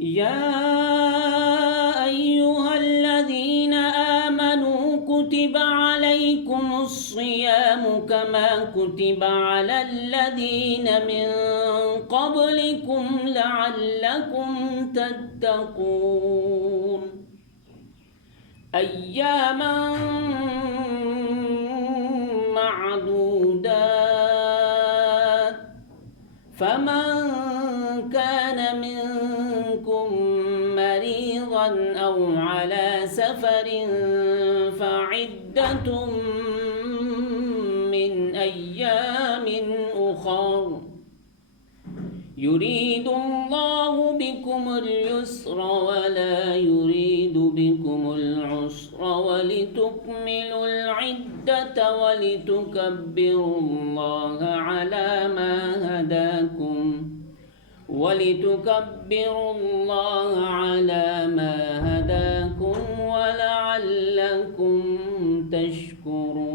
يا أيها الذين آمنوا كتب عليكم الصيام كما كتب على الذين من قبلكم لعلكم تتقون أياما معدودات فمن كان منكم مريضا أو على سفر فعدة من أيام أخر يريد الله بكم اليسر ولا يريد بكم العسر ولتكملوا العدة ولتكبروا الله على ما هداكم ولعلكم تشكرون.